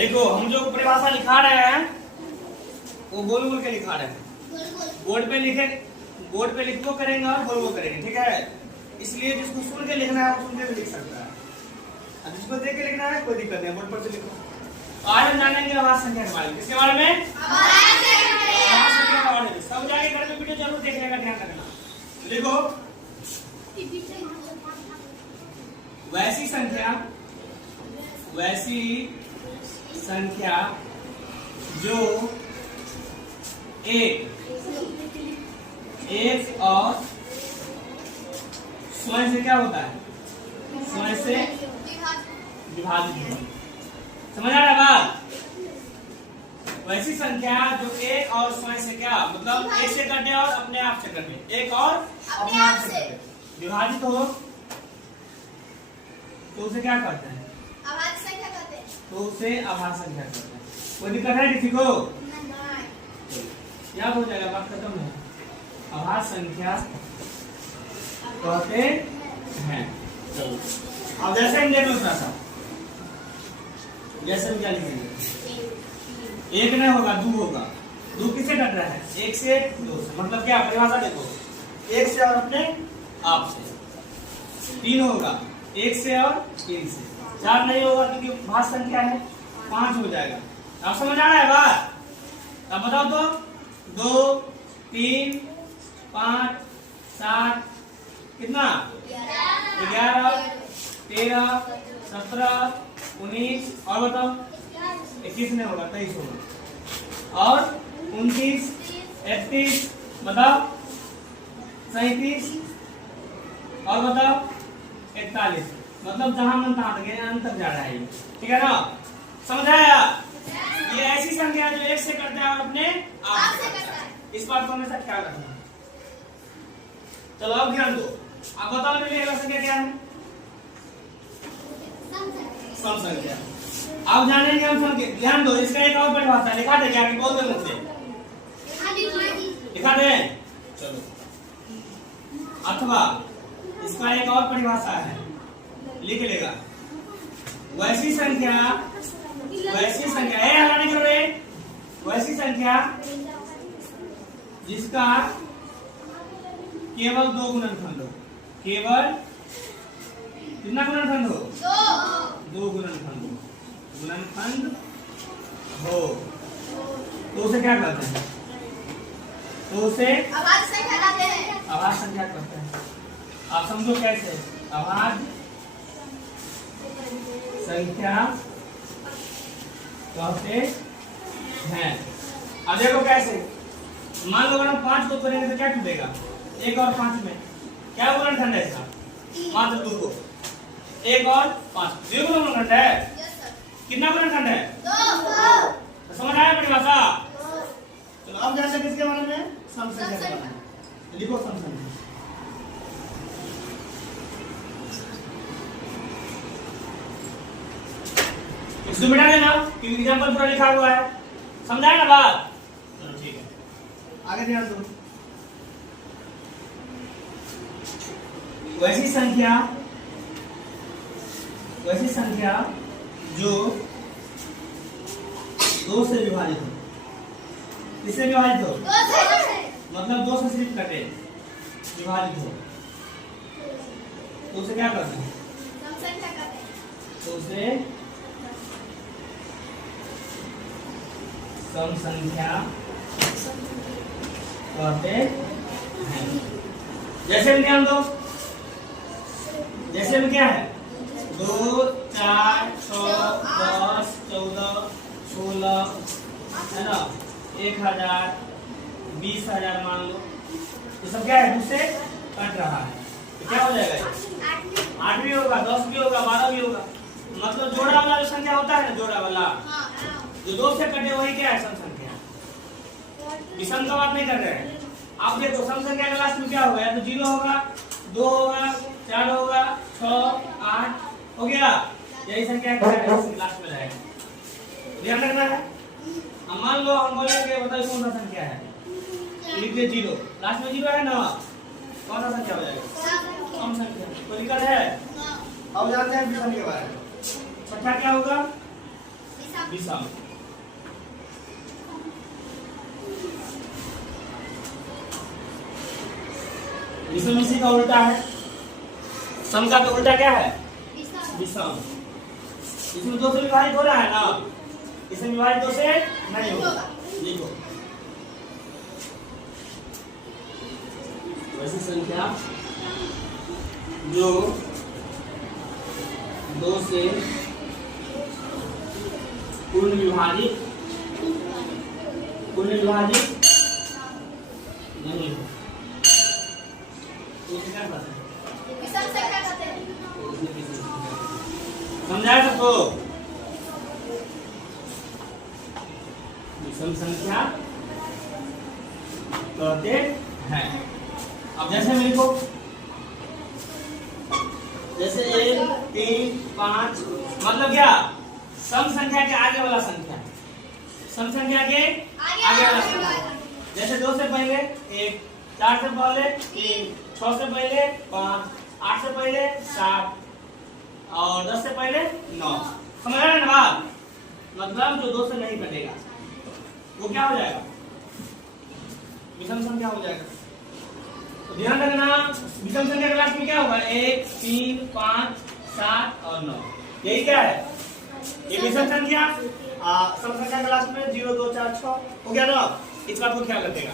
देखो हम जो परिभाषा लिखा रहे हैं वो गोल गोल के लिखा रहे हैं। बोर्ड पे लिखो करेंगे और बोल बोल करेंगे, ठीक है। इसलिए जिसको सुन के लिखना है वो सुन के भी लिख सकता है, और जिसको देख के लिखना है कोई दिक्कत नहीं, बोर्ड पर से लिखो। आज हम जानेंगे आवाज संख्या के बारे में। किसके बारे में? आवाज संख्या के बारे में। सब जाके घर में वीडियो जरूर देखने का ध्यान रखना। लिखो वैसी संख्या जो एक और स्वयं से क्या होता है? स्वयं से विभाजित है। समझ आ रहा है बात? वैसी संख्या जो एक और स्वयं से क्या मतलब एक से कटे और अपने आप से कटे, एक और अपने आप से कटे, विभाजित हो तो उसे क्या कहते हैं? आभाज्य संख्या कहते हैं। तो उसे आभाज्य संख्या कहते हैं। कोई दिक्कत है किसी को? याद हो जाएगा, बात खत्म है। आभाज्य संख्या कहते हैं। चलो अब जैसे हम देख लो थोड़ा सा, जैसे हम क्या लिखेंगे? एक नहीं होगा, दो होगा। दो किससे कट रहा है? एक से दो से, मतलब क्या परिभाषा देखो, एक से और अपने आप से। तीन होगा, एक से और तीन से। चार नहीं होगा क्योंकि भाज्य संख्या है, पांच हो जाएगा। आप समझ आ रहा है बात? अब बताओ तो, 2 3 5 7 कितना? 11 13 17 19 और बताओ 21 नहीं होगा, 23 होगा। और 29 31 बताओ 37 और बताओ 41। मतलब जहां मन तहां तक अंत तक जा रहा है, ठीक है ना? समझाया? ये ऐसी संख्या जो एक से करता है और अपने आप से करता है। इस बात को हमेशा ख्याल रखना। चलो अब ध्यान दो, आप बताओ मेरी अगला संख्या क्या है? सम संख्या। अब जानेंगे हम सम के। ध्यान दो, इसका एक और परिभाषा लिखा दे क्या? बोल दे मुझसे, लिखा दे। चलो अथवा इसका एक और परिभाषा है, लिख लेगा। वैसी संख्या हटाने करो रे। वैसी संख्या जिसका केवल दो गुणनखंड हो। केवल कितना गुणनखंड हो? दो गुणनखंड हो। गुणनखंड हो तो उसे क्या कहते हैं? तो उसे आभाज्य संख्या कहते हैं। आभाज्य संख्या कहते हैं। आप समझो कैसे? आभाज्य संख्या कहते हैं। अब देखो कैसे, मान लो अगर हम 5 को करेंगे तो क्या टूटेगा? 1 और 5 में क्या गुणनखंड है इसका? 5 और 2 को 1 और 5 2 गुणनखंड है। कितना गुणनखंड है? 2। समझ आया परिभाषा? चलो अब जैसे किसके बारे में? सम संख्या के बारे में। लिखो सम संख्या। इसको मिटा देना क्योंकि एग्जांपल पूरा लिखा हुआ है। समझाया ना बात? चलो ठीक है, आगे ध्यान दो। वैसी संख्या जो 2 से विभाजित हो। किससे विभाजित हो? 2 से। मतलब 2 से सिर्फ कटे, विभाजित हो तो उसे क्या कहते हैं? सम संख्या कहते हैं। तो उसे सम संख्या कहते हैं। जैसे में ध्यान दो, जैसे में क्या है? 2 4 6 10 14 16 है ना, 1000 20,000 मान लो। ये सब क्या है? दूसरे कट रहा है तो क्या हो जाएगा? 8 भी होगा, 10 भी होगा, 12 भी होगा। मतलब जोड़ा वाला जो संख्या होता है ना, जोड़ा वाला जो 2 से कटे वही क्या है? सम संख्या। विषम का बात नहीं कर रहे हैं। आप देखो सम संख्या के लास्ट में क्या होगा? या तो 0 होगा, 2 होगा, 4 होगा, 6 8 हो गया। यही संख्या क्या है? लास्ट में जाएगा, ध्यान रखना है। अब मान लो हम बोलेंगे बताइए कौन सा संख्या है? लिखिए 0, लास्ट में 0 है ना, कौन सा संख्या हो जाएगा? सम संख्या। कोई दिक्कत है? अब जानते हैं विषम के बारे में। छठा क्या होगा? विषम। विषम इसी का उल्टा है। सम का तो उल्टा क्या है? विषम। इसमें दो से विभाजित हो रहा है ना, इसमें विभाजित दो से नहीं होगा। लिखो वैसी संख्या जो दो से पूर्ण विभाजित नहीं हो। विषम संख्या कहते हैं। समझाया सबको? विषम संख्या कहते हैं। अब जैसे में लिखो, जैसे 1 3 5, मतलब क्या? सम संख्या के आगे वाला संख्या, सम संख्या के आगे वाला संख्या। जैसे 2 से पहले 1, 4 से पहले 3, 6 से पहले 5, 8 से पहले 7 और 10 से पहले 9। समझ रहे हैं ना बात? मतलब जो 2 से नहीं कटेगा वो क्या हो जाएगा? विषम संख्या हो जाएगा। तो ध्यान रखना, विषम संख्या के लास्ट में क्या होगा? 1 3 5 7 और 9। यही क्या है? ये विषम संख्या। सम संख्या के लास्ट में 0 2 4 6 हो गया ना। इस बात को ख्याल रखेगा।